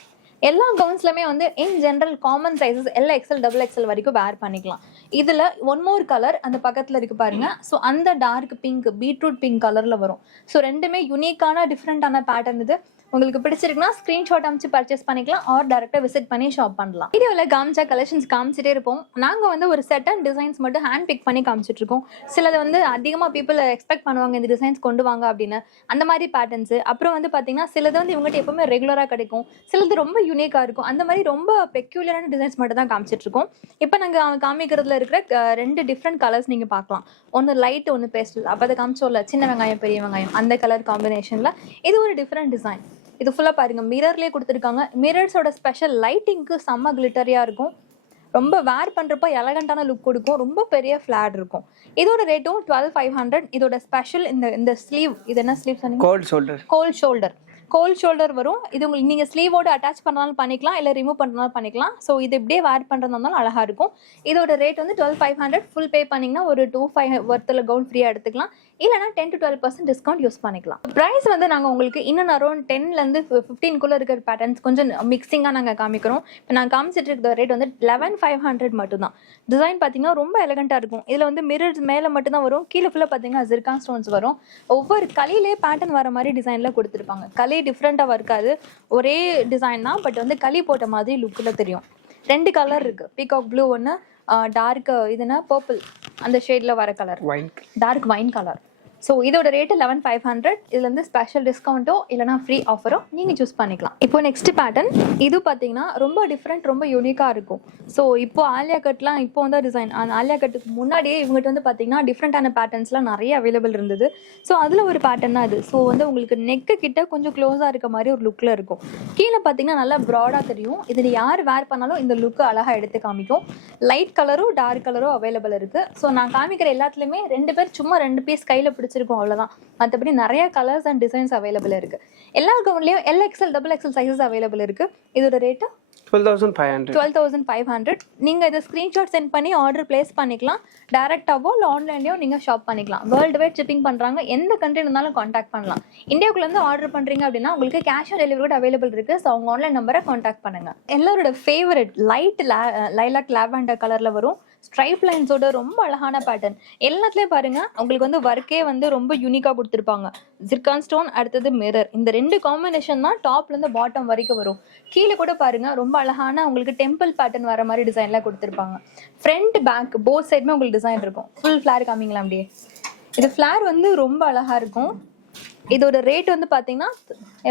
எல்லா கவுன்ஸ்லையுமே வந்து in general common sizes LXL XXL வரைக்கும் வேர் பண்ணிக்கலாம். இதில் ஒன் மோர் கலர் அந்த பக்கத்தில் இருக்குது பாருங்கள். ஸோ அந்த டார்க் பிங்க், பீட்ரூட் பிங்க் கலரில் வரும். ஸோ ரெண்டுமே யூனிக்கான டிஃப்ரெண்ட்டான பேட்டர்ன் இது. உங்களுக்கு பிடிச்சிருக்குன்னா ஸ்க்ரீன்ஷாட் அமைச்சு பர்ச்சேஸ் பண்ணிக்கலாம் ஆர் டேரெக்டாக விசிட் பண்ணி ஷாப் பண்ணலாம். வீடியோவில் காமிச்சா கலெக்ஷன்ஸ் காமிச்சிட்டே இருப்போம். நாங்கள் வந்து ஒரு செட் அண்ட் டிசைன்ஸ் மட்டும் ஹேண்ட் பிக் பண்ணி காமிச்சிட்டு இருக்கோம். சிலது வந்து அதிகமாக பீப்புள் எக்ஸ்பெக்ட் பண்ணுவாங்க இந்த டிசைன்ஸ் கொண்டு வாங்க அப்படின்னு, அந்த மாதிரி பேட்டர்ன்ஸ். அப்புறம் வந்து பார்த்தீங்கன்னா சிலது வந்து இவங்ககிட்ட எப்பவுமே ரெகுலராக கிடைக்கும், சிலது ரொம்ப யூனிக்காக இருக்கும். அந்த மாதிரி ரொம்ப பெக்யூலரான டிசைன்ஸ் மட்டும் தான் காமிச்சிட்டு இருக்கோம். இப்போ நாங்கள் காமிக்கிறதுல இருக்கிற 2 டிஃப்ரெண்ட் கலர்ஸ் நீங்கள் பார்க்கலாம். ஒன்று லைட், ஒன்று பேஸ்டல். அப்போ அதை காமிச்சோம்ல சின்ன வெங்காயம் பெரிய வெங்காயம், அந்த கலர் காம்பினேஷனில் இது ஒரு டிஃப்ரெண்ட் டிசைன். இது ஃபுல்லாக பாருங்கள் மிரர்லேயே கொடுத்துருக்காங்க. மிரர்ஸோட ஸ்பெஷல் லைட்டிங்க்கு செம்ம கிளிட்டரியாக இருக்கும். ரொம்ப வேர் பண்ணுறப்ப எலகண்டான லுக் கொடுக்கும். ரொம்ப பெரிய ஃப்ளாட் இருக்கும். இதோட ரேட்டும் 12,500. இதோட ஸ்பெஷல் இந்த ஸ்லீவ், இது என்ன ஸ்லீவ் சொன்னீங்க? கோல்ட் ஷோல்டர் வரும். இது உங்களுக்கு நீங்கள் ஸ்லீவோட அட்டாச் பண்ணாலும் பண்ணிக்கலாம், இல்லை ரிமூவ் பண்ணுறதுனாலும் பண்ணிக்கலாம். ஸோ இது இப்படியே வேர் பண்ணுறதுனாலும் அழகாக இருக்கும். இதோட ரேட் வந்து 12,500. ஃபுல் பே பண்ணிங்கன்னா ஒரு 2,500 ஒர்த்தில் கவுன் ஃப்ரீயாக எடுத்துக்கலாம், இல்லைனா 10 to 12% டிஸ்கவுண்ட் யூஸ் பண்ணிக்கலாம். ப்ரைஸ் வந்து நாங்கள் உங்களுக்கு இன்னும் அரௌண்ட் 10லேருந்து 15 இருக்கிற பேட்டர்ன்ஸ் கொஞ்சம் மிக்சிங்காக நாங்கள் காமிக்கிறோம். இப்போ நாங்கள் காமிச்சிட்டு இருக்கிற ரேட் வந்து 11,500 மட்டும்தான். டிசைன் பார்த்தீங்கன்னா ரொம்ப எலகண்ட்டாக இருக்கும். இதில் வந்து மிரர்ஸ் மேலே மட்டும்தான் வரும், கீழே ஃபுல்லாக பார்த்தீங்கன்னா ஜிர்கான் ஸ்டோன்ஸ் வரும். ஒவ்வொரு களியிலே பேட்டர்ன் வர மாதிரி டிசைனில் கொடுத்துருப்பாங்க. களி டிஃப்ரெண்ட்டாக இருக்காது, ஒரே டிசைன் தான், பட் வந்து களி போட்ட மாதிரி லுக்கில் தெரியும். 2 கலர் இருக்குது, பீகாக் ப்ளூ ஒன்று, டார்க் இதுனா பர்பிள் அந்த ஷேடில் வர colour, dark wine colour. So இதோட ரேட்டு 11,500. இதுல இருந்து ஸ்பெஷல் டிஸ்கவுண்ட்டோ இல்லைனா ஃப்ரீ ஆஃபரோ நீங்கள் சூஸ் பண்ணிக்கலாம். இப்போ நெக்ஸ்ட் பேட்டர்ன் இது பார்த்தீங்கன்னா ரொம்ப டிஃப்ரெண்ட், ரொம்ப யூனிக்காக இருக்கும். ஸோ இப்போ ஆலியா கட்லாம் இப்போ வந்து டிசைன், அந்த ஆலியா கட்டுக்கு முன்னாடியே இவங்ககிட்ட வந்து பார்த்தீங்கன்னா டிஃப்ரெண்டான பேட்டர்ன்ஸ்லாம் நிறைய அவைலபிள் இருந்தது. ஸோ அதில் ஒரு பேட்டர்ன் தான் இது. ஸோ வந்து உங்களுக்கு நெக்கு கிட்ட கொஞ்சம் க்ளோஸாக இருக்க மாதிரி ஒரு லுக்கில் இருக்கும். கீழே பார்த்தீங்கன்னா நல்லா ப்ராடாக தெரியும். இதில் யார் வேர் பண்ணாலும் இந்த லுக்கு அழகாக எடுத்து காமிக்கும். லைட் கலரும் டார்க் கலரும் அவைலபிள் இருக்குது. ஸோ நான் காமிக்கிற எல்லாத்துலேயுமே 2 பேர் சும்மா 2 பீஸ் கையில் பிடிச்சிருக்கும், அவ்வளோதான். மற்றபடி நிறைய கலர்ஸ் அண்ட் டிசைன்ஸ் அவைலபிள் இருக்குது. எல்லா கவுன்லேயும் LXL XXL சைஸஸ் அவைலபிள் இருக்குது. இதோட ரேட்டு 12,500. நீங்கள் இதை ஸ்க்ரீன்ஷாட் சென்ட் பண்ணி ஆர்டர் பிளேஸ் பண்ணிக்கலாம். டேரெக்டாவோ இல்லை ஆன்லைன்லேயோ நீங்கள் ஷாப் பண்ணிக்கலாம். வேர்ல்டு வைட் ஷிப்பிங் பண்ணுறாங்க, எந்த கண்ட்ரி இருந்தாலும் காண்டாக்ட் பண்ணலாம். இந்தியாவுக்குள்ளேருந்து ஆர்டர் பண்ணுறீங்க அப்படின்னா உங்களுக்கு கேஷ் ஆன் டெலிவரி கூட அவைலபிள் இருக்குது. ஸோ அவங்க ஆன்லைன் நம்பரை காண்டாக்ட் பண்ணுங்கள். எல்லாரோட ஃபேவரட் லைட் லைலாக் லாவெண்டர் கலரில் வரும். ஸ்ட்ரைப் லைன்ஸோட ரொம்ப அழகான பேட்டர்ன். எல்லாத்துலேயும் பாருங்கள் உங்களுக்கு வந்து ஒர்க்கே வந்து ரொம்ப யூனிக்காக கொடுத்துருப்பாங்க. ஜிர்கான் ஸ்டோன், அடுத்தது மிரர், இந்த 2 காம்பினேஷன் தான் டாப்லேருந்து பாட்டம் வரைக்கும் வரும். கீழே கூட பாருங்கள் ரொம்ப அழகான உங்களுக்கு டெம்பிள் பேட்டர்ன் வர மாதிரி டிசைன்லாம் கொடுத்துருப்பாங்க. ஃப்ரண்ட் பேக் போத் சைடுமே உங்களுக்கு டிசைன் இருக்கும். ஃபுல் ஃப்ளார் காமிங்களா அப்படியே. இது ஃப்ளார் வந்து ரொம்ப அழகாக இருக்கும். இதோட ரேட் வந்து பார்த்தீங்கன்னா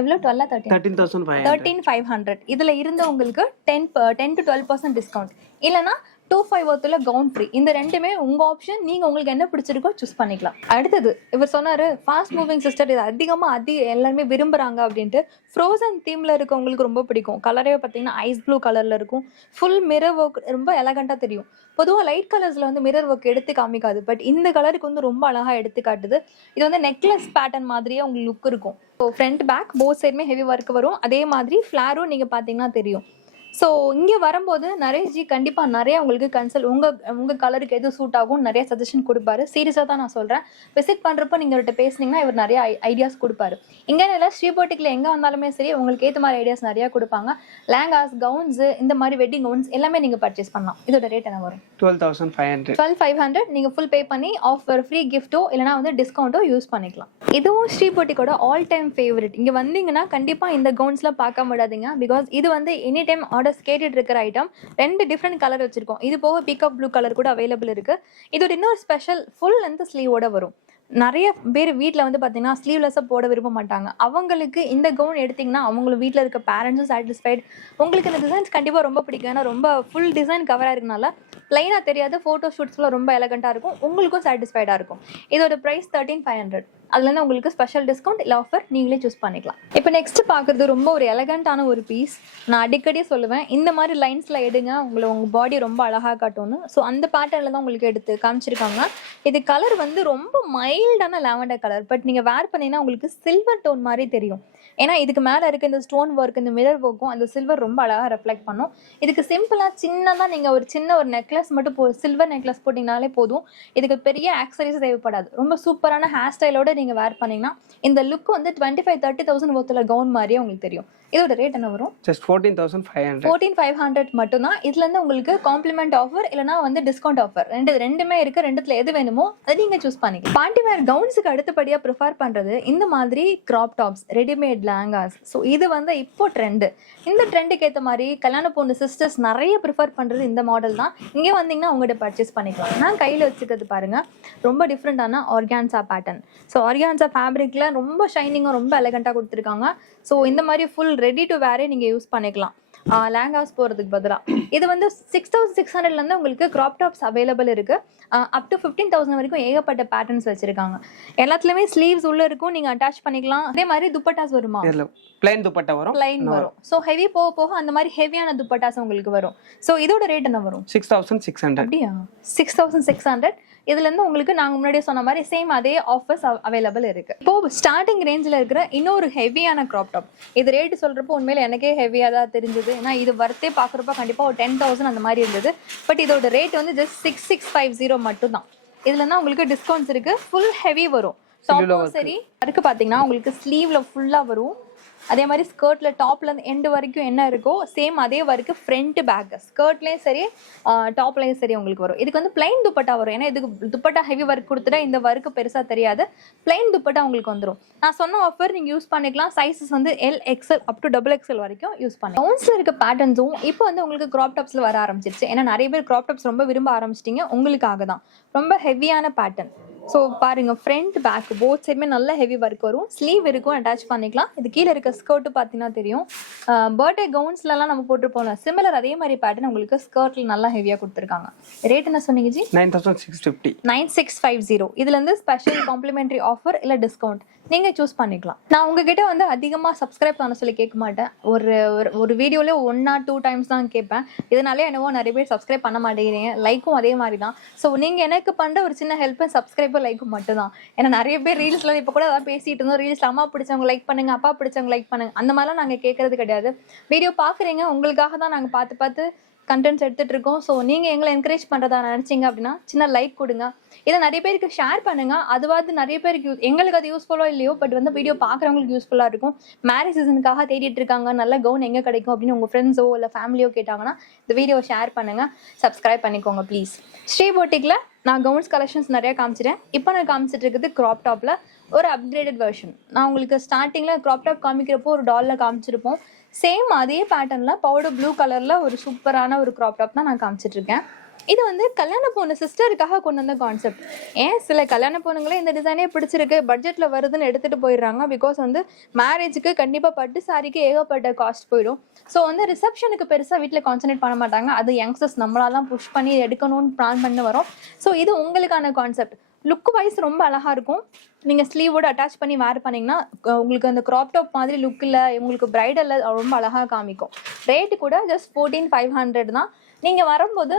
எவ்வளோ? 13,500. இதில் இருந்து உங்களுக்கு 10 to 12% டிஸ்கவுண்ட், இல்லைனா 2,500 ஒர்த்தில் கவுன் ஃப்ரீ. இந்த ரெண்டுமே உங்கள் ஆப்ஷன். நீங்கள் உங்களுக்கு என்ன பிடிச்சிருக்கோ சூஸ் பண்ணிக்கலாம். அடுத்தது இவர் சொன்னார் ஃபாஸ்ட் மூவிங் சிஸ்டர், இது அதிகமாக எல்லாருமே விரும்புகிறாங்க அப்படின்ட்டு. ஃப்ரோசன் தீமில் இருக்கவங்களுக்கு ரொம்ப பிடிக்கும். கலரே பார்த்தீங்கன்னா ஐஸ் ப்ளூ கலரில் இருக்கும். ஃபுல் மிரர் ஒர்க் ரொம்ப எலகண்ட்டாக தெரியும். பொதுவாக லைட் கலர்ஸில் வந்து மிரர் ஒர்க் எடுத்து காமிக்காது, பட் இந்த கலருக்கு வந்து ரொம்ப அழகாக எடுத்து காட்டுது. இது வந்து நெக்லஸ் பேட்டர்ன் மாதிரியே உங்களுக்கு லுக் இருக்கும். ஸோ ஃப்ரண்ட் பேக் போத் சைடுமே ஹெவி ஒர்க் வரும். அதே மாதிரி ஃப்ளாரும் நீங்கள் பார்த்தீங்கன்னா தெரியும். ஸோ இங்கே வரும்போது நரேஷ்ஜி கண்டிப்பாக நிறைய உங்களுக்கு உங்கள் கலருக்கு எது சூட் ஆகும் நிறைய சஜஷன் கொடுப்பாரு. சீரியஸாக தான் நான் சொல்கிறேன். விசிட் பண்ணுறப்போ நீங்கள் அவர்கிட்ட பேசுனீங்கன்னா இவர் நிறைய ஐடியாஸ் கொடுப்பாரு. இங்கே இல்லை ஸ்ரீபோட்டிக்கில் எங்கே வந்தாலுமே சரி உங்களுக்கு ஏற்ற மாதிரி ஐடியாஸ் நிறையா கொடுப்பாங்க. லேங்காஸ், கவுன்ஸு, இந்த மாதிரி வெட்டிங் கவுன்ஸ் எல்லாமே நீங்கள் பர்ச்சேஸ் பண்ணலாம். இதோட ரேட் என்ன வரும்? 12,500. நீங்கள் ஃபுல் பே பண்ணி ஆஃபர் ஃப்ரீ கிஃப்ட்டோ இல்லைனா வந்து டிஸ்கவுண்ட்டோ யூஸ் பண்ணிக்கலாம். இதுவும் ஸ்ரீபோட்டிக்கோட ஆல் டைம் ஃபேவரட். இங்கே வந்தீங்கன்னா கண்டிப்பாக இந்த கவுன்ஸ்லாம் பார்க்க முடியாதுங்க. பிகாஸ் இது வந்து எனி டைம் ஆர்டர்ஸ் கேட்டுட்டு இருக்கிற ஐட்டம். 2 டிஃப்ரெண்ட் கலர் வச்சிருக்கோம். இது போக பீகாக் ப்ளூ கலர் கூட அவைலபிள் இருக்கு. இதோட இன்னொரு ஸ்பெஷல் ஃபுல் லென்த் ஸ்லீவோட வரும். நிறைய பேர் வீட்டில் வந்து பார்த்தீங்கன்னா ஸ்லீவ்லெஸ்ஸாக போட விரும்ப மாட்டாங்க. அவங்களுக்கு இந்த கவுன் எடுத்திங்கன்னா அவங்களும் வீட்டில் இருக்க பேரண்ட்ஸும் சாட்டிஸ்ஃபைட். உங்களுக்கு இந்த டிசைன்ஸ் கண்டிப்பாக ரொம்ப பிடிக்கும். ஏன்னா ரொம்ப ஃபுல் டிசைன் கவராக இருக்கனால ப்ளைனாக தெரியாது. ஃபோட்டோ ஷூட்ஸ்லாம் ரொம்ப எலகண்ட்டாக இருக்கும். உங்களுக்கும் சாட்டிஸ்ஃபைடாக இருக்கும். இதோட ப்ரைஸ் 13,500. அதுலேருந்து உங்களுக்கு ஸ்பெஷல் டிஸ்கவுண்ட் இல்லை ஆஃபர் நீங்களே சூஸ் பண்ணிக்கலாம். இப்போ நெக்ஸ்ட் பார்க்குறது ரொம்ப ஒரு எலகண்ட்டான ஒரு பீஸ். நான் அடிக்கடி சொல்லுவேன் இந்த மாதிரி லைன்ஸில் எடுங்க, உங்கள் பாடி ரொம்ப அழகாக காட்டும்னு. ஸோ அந்த பேட்டர்னில் தான் உங்களுக்கு எடுத்து காமிச்சிருக்காங்க. இது கலர் வந்து ரொம்ப மைல்டான லாவெண்டர் கலர். பட் நீங்கள் வேர் பண்ணிங்கன்னா உங்களுக்கு சில்வர் டோன் மாதிரி தெரியும். ஏன்னா இதுக்கு மேலே இருக்க இந்த ஸ்டோன் ஒர்க், இந்த மிரர் ஒர்க்கும் அந்த சில்வர் ரொம்ப அழகாக ரெஃப்ளெக்ட் பண்ணும். இதுக்கு சிம்பிளாக சின்னதாக நீங்கள் ஒரு நெக்லஸ் மட்டும் சில்வர் நெக்லஸ் போட்டிங்கனாலே போதும். இதுக்கு பெரிய ஆக்சரிஸ் தேவைப்படாது. ரொம்ப சூப்பரான ஹேர் ஸ்டைலோட நீங்கள் வேர் பண்ணிங்கன்னா இந்த லுக் வந்து 25,000-30,000 ஒருத்தல கவுன் மாதிரியே உங்களுக்கு தெரியும். இதோட ரேட் என்ன வரும்? ஜஸ்ட் 14,500. 14,500 மட்டும் தான். இதுல இருந்து உங்களுக்கு காம்ப்ளிமெண்ட் ஆஃபர் இல்லனா வந்து டிஸ்கவுண்ட் ஆஃபர் ரெண்டுமே இருக்கு. ரெண்டுத்துல எது வேணுமோ அதை நீங்க சூஸ் பண்ணிக்கலாம். பார்ட்டி வேர் கவுன்ஸ்க்கு அடுத்தபடியா ப்ரிஃபர் பண்றது இந்த மாதிரி crop tops, readymade lehengas. So இது வந்து இப்போ ட்ரெண்ட். இந்த ட்ரெண்டுக்கு ஏற்ற மாதிரி கல்யாண பொண்ணு சிஸ்டர்ஸ் நிறைய ப்ரிஃபர் பண்றது இந்த மாடல் தான். இங்கே வந்தீங்கன்னா உங்கள்கிட்ட பர்ச்சேஸ் பண்ணிக்கலாம். நான் கையில் வச்சுக்கிறது பாருங்க, ரொம்ப டிஃப்ரெண்டான ஆர்கான்சா பேட்டர்ன். ஸோ ஆர்கான்சா ஃபேப்ரிக்ல ரொம்ப ஷைனிங்காக ரொம்ப எலகண்டாக கொடுத்துருக்காங்க. ஸோ இந்த மாதிரி ஃபுல் ரெடி டு வேரே நீங்கள் யூஸ் பண்ணிக்கலாம் லேங்காஸ் போகிறதுக்கு பதிலாக. இது வந்து 6,600லேருந்து உங்களுக்கு கிராப் டாப்ஸ் அவைலபிள் இருக்குது. அப் டு 15,000 வரைக்கும் ஏகப்பட்ட பேட்டர்ன்ஸ் வச்சுருக்காங்க. எல்லாத்துலேயுமே ஸ்லீவ்ஸ் உள்ளே இருக்கும், நீங்கள் அட்டாச் பண்ணிக்கலாம். அதே மாதிரி துப்பட்டாஸ் வருமா? பிளைன் துப்பட்டா வரும். பிளைன் வரும். ஸோ ஹெவி போக போக அந்த மாதிரி ஹெவியான துப்பட்டாஸ் உங்களுக்கு வரும். ஸோ இதோட ரேட் என்ன வரும்? 6,600. அப்படியா? 6,600. இதுலேருந்து உங்களுக்கு நாங்கள் முன்னாடியே சொன்ன மாதிரி சேம் அதே ஆஃபர்ஸ் அவைலபிள் இருக்கு. இப்போ ஸ்டார்டிங் ரேஞ்சில் இருக்கிற இன்னொரு ஹெவியான கிராப் டாப். இது ரேட் சொல்கிறப்போ உண்மையில எனக்கே ஹெவியாக தான் தெரிஞ்சது. ஏன்னா இது வர்த்தே பார்க்குறப்ப கண்டிப்பாக ஒரு 10,000 அந்த மாதிரி இருந்தது. பட் இதோட ரேட் வந்து ஜஸ்ட் 6,650 மட்டும் தான். இதுல தான் உங்களுக்கு டிஸ்கவுண்ட்ஸ் இருக்கு. ஃபுல் ஹெவி வரும். டாப்பும் சரி இருக்கு. பார்த்தீங்கன்னா உங்களுக்கு ஸ்லீவ்ல ஃபுல்லாக வரும். அதே மாதிரி ஸ்கர்ட்ல டாப்ல இருந்து எண்டு வரைக்கும் என்ன இருக்கோ சேம் அதே வரைக்கும் ஃப்ரண்ட் பேக் ஸ்கர்ட்லேயும் சரி டாப்லையும் சரி உங்களுக்கு வரும். இதுக்கு வந்து பிளைன் துப்பட்டா வரும். ஏன்னா இதுக்கு துப்பட்டா ஹெவி ஒர்க் கொடுத்துட்டா இந்த ஒர்க்கு பெருசாக தெரியாது. பிளைன் துப்பட்டா உங்களுக்கு வந்துடும். நான் சொன்ன ஆஃபர் நீங்கள் யூஸ் பண்ணிக்கலாம். சைஸஸ் வந்து L, XL up to XXL வரைக்கும் யூஸ் பண்ணலாம். கவுன்ஸில் இருக்க பேட்டர்ன்ஸும் இப்போ வந்து உங்களுக்கு கிராப் டாப்ஸில் வர ஆரம்பிச்சிருச்சு. ஏன்னா நிறைய பேர் கிராப் டாப்ஸ் ரொம்ப விரும்ப ஆரம்பிச்சிட்டிங்க. உங்களுக்காக தான் ரொம்ப ஹெவியான பேட்டர்ன். ஸோ பாருங்க, ஃப்ரண்ட் பேக் போத் சைடுமே நல்ல ஹெவி ஒர்க் வரும். ஸ்லீவ் இருக்கும், அட்டாச் பண்ணிக்கலாம். இது கீழே இருக்க ஸ்கர்ட்டு பார்த்தீங்கன்னா தெரியும். பர்த்டே கவுன்ஸ்லாம் நம்ம போட்டுருப்போம்ல, சிமிலர் அதே மாதிரி பேட்டர்ன் உங்களுக்கு ஸ்கர்ட்ல நல்லா ஹெவியாக கொடுத்துருக்காங்க. ரேட் என்ன சொன்னீங்க ஜி? 9,650. 9,650. இதுலேருந்து ஸ்பெஷல் காம்ப்ளிமெண்ட்ரி ஆஃபர் இல்லை டிஸ்கவுண்ட் நீங்கள் சூஸ் பண்ணிக்கலாம். நான் உங்ககிட்ட வந்து அதிகமாக சப்ஸ்கிரைப் பண்ண சொல்லி கேட்க மாட்டேன். ஒரு வீடியோலேயே 1 or 2 times தான் கேட்பேன். இதனாலே என்னவோ நிறைய பேர் சப்ஸ்கிரைப் பண்ண மாட்டேங்கிறீங்க. லைக்கும் அதே மாதிரி தான். ஸோ நீங்கள் எனக்கு பண்ணுற ஒரு சின்ன ஹெல்ப் சப்ஸ்கிரைபர் லைக்கும் மட்டும் தான். ஏன்னா நிறைய பேர் ரீல்ஸில் இப்போ கூட அதான் பேசிகிட்டு இருந்தோம். ரீல்ஸில் அம்மா பிடிச்சவங்க லைக் பண்ணுங்க, அப்பா பிடிச்சவங்க லைக் பண்ணுங்க, அந்த மாதிரிலாம் நாங்கள் கேட்கறது கிடையாது. வீடியோ பார்க்குறீங்க, உங்களுக்காக தான் நாங்கள் பார்த்து கண்டென்ட்ஸ் எடுத்துகிட்டு இருக்கோம். ஸோ நீங்கள் எங்களை என்கரேஜ் பண்ணுறதா நினச்சிங்க அப்படின்னா சின்ன லைக் கொடுங்க. இதை நிறைய பேருக்கு ஷேர் பண்ணுங்கள். அதுவாது நிறைய பேருக்கு எங்களுக்கு அது யூஸ்ஃபுல்லோ இல்லையோ, பட் வந்து வீடியோ பார்க்குறவங்களுக்கு யூஸ்ஃபுல்லாக இருக்கும். மேரேஜ் சீசனுக்காக தேடிட்டு இருக்காங்க, நல்ல கவுன் எங்கே கிடைக்கும் அப்படின்னு உங்கள் ஃப்ரெண்ட்ஸோ இல்லை ஃபேமிலியோ கேட்டாங்கன்னா இந்த வீடியோ ஷேர் பண்ணுங்கள். சப்ஸ்கிரைப் பண்ணிக்கோங்க ப்ளீஸ். ஸ்ரீ போட்டிக்கில் நான் கவுன்ஸ் கலெக்ஷன்ஸ் நிறையா காமிச்சிட்டேன். இப்போ நான் காமிச்சிட்டு இருக்குது க்ராப் டாப்பில் ஒரு அப்கிரேடட் வெர்ஷன். நான் உங்களுக்கு ஸ்டார்டிங்கில் க்ராப் டாப் காமிக்கிறப்போ ஒரு டாலில் காமிச்சிருப்போம். சேம் அதே பேட்டர்னில் பவுடர் ப்ளூ கலரில் ஒரு சூப்பரான ஒரு க்ராப் டாப் தான் நான் காமிச்சிட்ருக்கேன். இது வந்து கல்யாண பொண்ணு சிஸ்டருக்காக கொண்டு வந்த கான்செப்ட். ஏன் சில கல்யாண பொண்ணுங்களே இந்த டிசைனே பிடிச்சிருக்கு, பட்ஜெட்டில் வருதுன்னு எடுத்துகிட்டு போயிடுறாங்க. பிகாஸ் வந்து மேரேஜுக்கு கண்டிப்பாக பட்டு சாரிக்கு ஏகப்பட்ட காஸ்ட் போயிடும். ஸோ வந்து ரிசப்ஷனுக்கு பெருசாக வீட்டில் கான்சன்ட்ரேட் பண்ண மாட்டாங்க. அது யங்ஸ்டர்ஸ் நம்மளாலாம் புஷ் பண்ணி எடுக்கணும்னு பிளான் பண்ணி வரோம். ஸோ இது உங்களுக்கான கான்செப்ட். லுக் வைஸ் ரொம்ப அழகாக இருக்கும். நீங்கள் ஸ்லீவோடு அட்டாச் பண்ணி வேர் பண்ணிங்கன்னா உங்களுக்கு அந்த க்ராப் டாப் மாதிரி லுக்கில் உங்களுக்கு பிரைடலில் ரொம்ப அழகாக காமிக்கும். ரேட்டு கூட ஜஸ்ட் 14,500 தான். நீங்கள் வரும்போது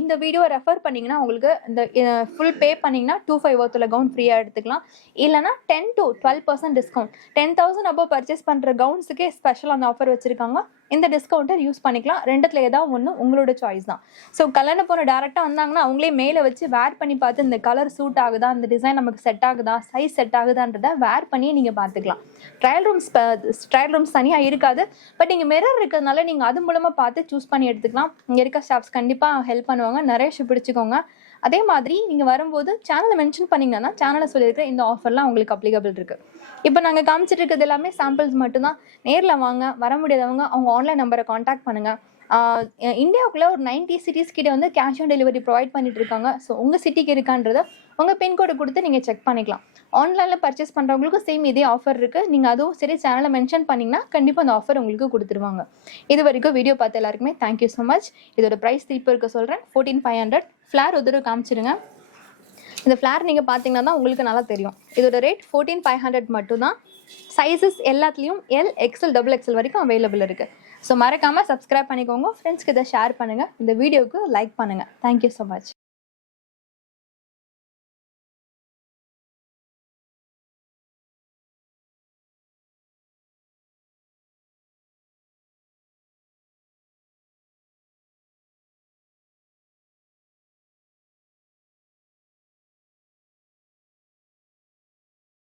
இந்த வீடியோவை ரெஃபர் பண்ணிங்கன்னா உங்களுக்கு இந்த ஃபுல் பே பண்ணிங்கன்னா 2,500 ஒருத்தல கவுன் ஃப்ரீயாக எடுத்துக்கலாம். இல்லைனா 10 to 12% டிஸ்கவுண்ட். 10,000 above பர்ச்சேஸ் பண்ணுற கவுன்ஸுக்கே ஸ்பெஷல் அந்த ஆஃபர் வச்சுருக்காங்க. இந்த டிஸ்கவுண்ட்டை யூஸ் பண்ணிக்கலாம். ரெண்டுத்துல ஏதாவது ஒன்று உங்களோட சாய்ஸ் தான். ஸோ கல்யாண பொண்ணு டேரெக்டாக வந்தாங்கன்னா அவங்களே மேலே வச்சு வேர் பண்ணி பார்த்து இந்த கலர் சூட் ஆகுதா, இந்த டிசைன் நமக்கு செட் ஆகுதா, சைஸ் செட் ஆகுதான்றதை வேர் பண்ணி நீங்கள் பார்த்துக்கலாம். ட்ரையல் ரூம்ஸ் தனியாக இருக்காது. பட் நீங்கள் மிரர் இருக்கிறதுனால நீங்கள் அது மூலமாக பார்த்து சூஸ் பண்ணி எடுத்துக்கலாம். இங்கே இருக்க ஸ்டாஃப்ஸ் கண்டிப்பாக ஹெல்ப் பண்ணுவாங்க. நிறைய பிடிச்சிக்கோங்க. அதே மாதிரி நீங்கள் வரும்போது சேனலை மென்ஷன் பண்ணிங்கன்னா சேனலை சொல்லியிருக்கிற இந்த ஆஃபர்லாம் உங்களுக்கு அப்ளிகபிள் இருக்குது. இப்போ நாங்கள் காமிச்சிட்டு இருக்கிறது எல்லாமே சாம்பிள்ஸ் மட்டும்தான். நேரில் வாங்க. வர முடியாதவங்க அவங்க ஆன்லைன் நம்பரை காண்டாக்ட் பண்ணுங்கள். இந்தியாவுக்குள்ளே ஒரு 90 cities கிட்ட வந்து கேஷ் ஆன் டெலிவரி ப்ரொவைட் பண்ணிட்டு இருக்காங்க. ஸோ உங்கள் சிட்டிக்கு இருக்கான்றதை உங்கள் பின்கோடு கொடுத்து நீங்கள் செக் பண்ணிக்கலாம். ஆன்லைனில் பர்ச்சேஸ் பண்ணுறவங்களுக்கு சேம் இதே ஆஃபர் இருக்குது. நீங்கள் அதுவும் சரி சேனலை மென்ஷன் பண்ணிங்கன்னா கண்டிப்பாக அந்த ஆஃபர் உங்களுக்கு கொடுத்துருவாங்க. இது வரைக்கும் வீடியோ பார்த்த எல்லாருக்குமே தேங்க்யூ ஸோ மச். இதோட ப்ரைஸ் திருப்பி இருக்க சொல்கிறேன். 14,500. ஃப்ளார் ஒரு காமிச்சிடுங்க. இந்த ஃப்ளார் நீங்கள் பார்த்தீங்கன்னா தான் உங்களுக்கு நல்லா தெரியும். இதோட ரேட் 14,500 மட்டும்தான். சைஸஸ் எல்லாத்துலேயும் எல், எக்ஸ்எல், XXL வரைக்கும் அவைலபிள் இருக்குது. ஸோ மறக்காமல் சப்ஸ்கிரைப் பண்ணிக்கோங்க. ஃப்ரெண்ட்ஸ்க்கு இதை ஷேர் பண்ணுங்கள். இந்த வீடியோவுக்கு லைக் பண்ணுங்கள். Thank you so much.